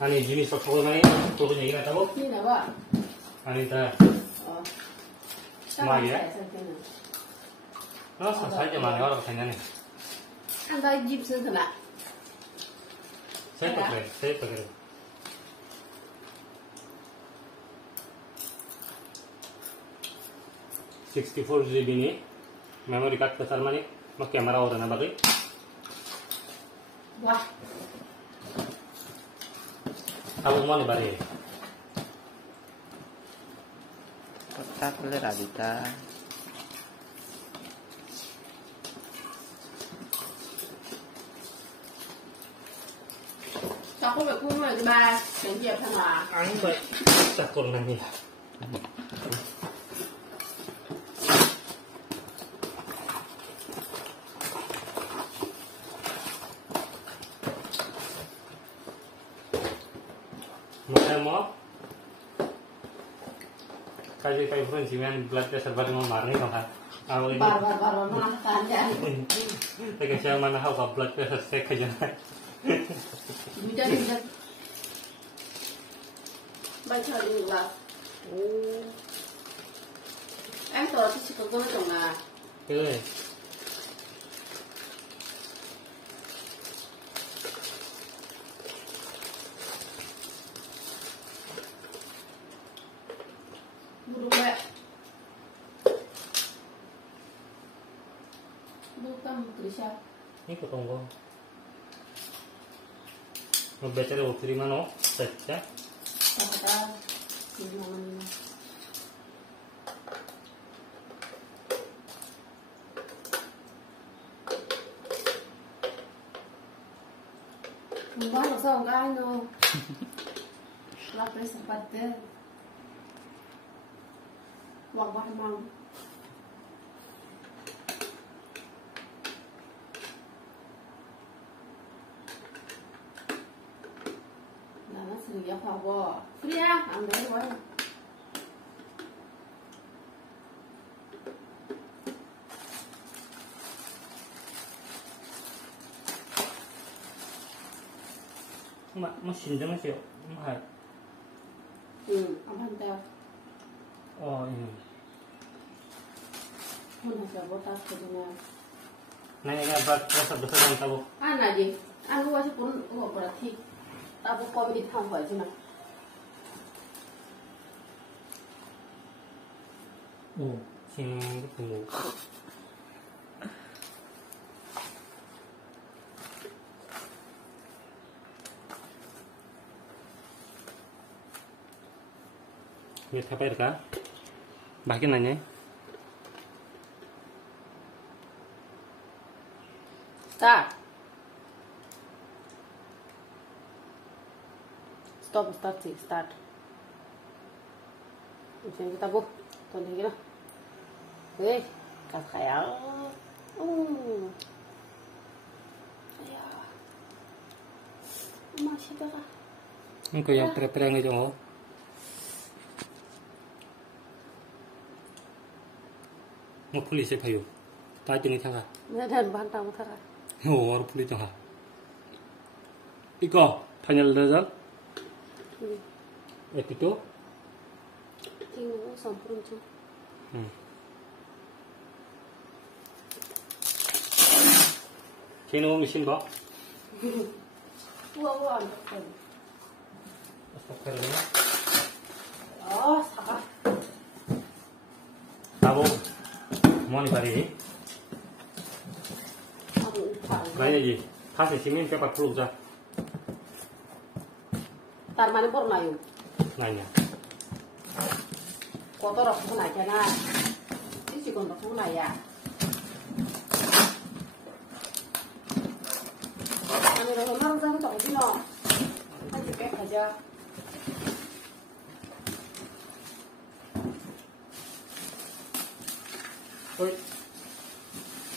아니 지니 썩고 많이 그러고 얘기 같다고? Ini nak buat. 아니다. Oh. Semua ya? Saya 너 살지 마네 와라 그냥. Anda jeep sana. saya pakai. 64GB ini memory card besar mana? Mak kamera orang apa lagi? Wah. Tahu mana bari? kotak boleh Radita. Aku phải cung rồi ba chuyển dẹp thằng à. Anh vậy, chắc còn làm gì? Makanya mau kaji preferensi men blood pressure baru mau marni kau kan? Awal ini. Baru mana tanya. Tapi saya mana tahu kalau blood pressure saya kerja. Bisa. Baca dulu lah. Oh. Em tao chỉ có cái种啊. Cái Bulu mẹ. Bulu tâm từ sao? ini ketunggu. Ngebaca dulu terima no, saja. Kata gimana? Mbak lo sao cái no? Lapis seperti wabah mang. Nó xử lý khoa bò. Free á, ăn đấy quá. Mà xin cho nó chịu, không phải. Ông ăn tao. Không phải bò tao cái gì nào. Này cái bát rasa besar kan tahu. Ăn là gì? Ăn luôn chứ cũng không có thịt. Tao cũng có bị thằng phải chứ mà. Sini ketemu. Ini apa ya kak? Bagian nanya. Start. Start sih, start. Jadi kita buh, tuh lagi lah. Wih, kayak. Ya. Masih berah. Ini yang terperang itu mau. Mau polisi payu. Pajang itu kan? Dan bantang utara. Orang polisi kan? Iko, tanya ledan. Itu? Tinggal sampurun tu. Kino mesin ba? Wah. Astagfirullah. Oh, sabar. Tahu? Mau nih hari ini? Nanya ji, kasih simin pepat peluk jah. Tar mana pun nayu. Nanya. Kotor aku pun aja na. Ini sih kotor pun ya. Anu dah orang orang tak tahu no. Aja kayak aja. Oi,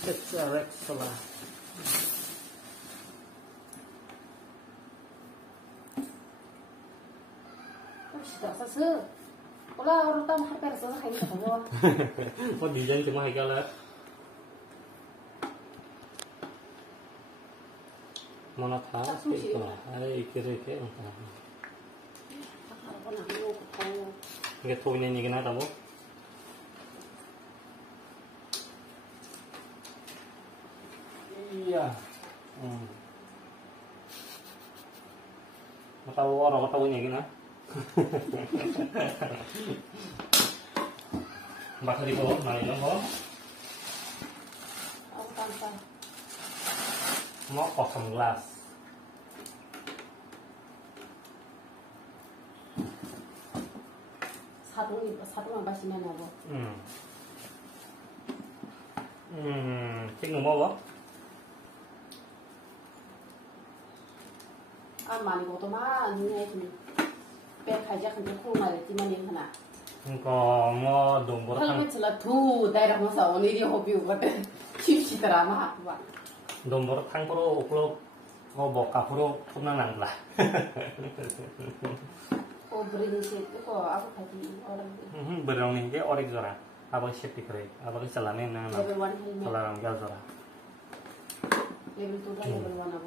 it's a Rex salah. Sudah selesai. Kalau orang tahu harga selesai ini apa? Oh desain cuma hai kalah. Mana tahu sih kalau hai kira-kira entah. 이게 토비는 이긴 하다고. 이야. Tahu orang tahunya gini. Bakal di bawah, nah ini bawah. Aku tanpa. Mau kosong gelas. 사동만 마시면 하고. 지금 먹어? 아 많이 먹더만 니네 배 가자 근데 콩말 지만인 하나. 그러니까 뭐 돈보다 헬멧을 두 달하면서 오늘이 호비 오거든. 쉽시더라 막. 돈보다 탕으로 오클로 뭐 앞으로 톱난 라. 브리니시 이거 아보카디 어른. berong ini orig zora. Abang siap dikere. Abang selame nang. 레벨 1 헬멧. Selarang gal zora. 레벨 2랑 레벨 1 하고.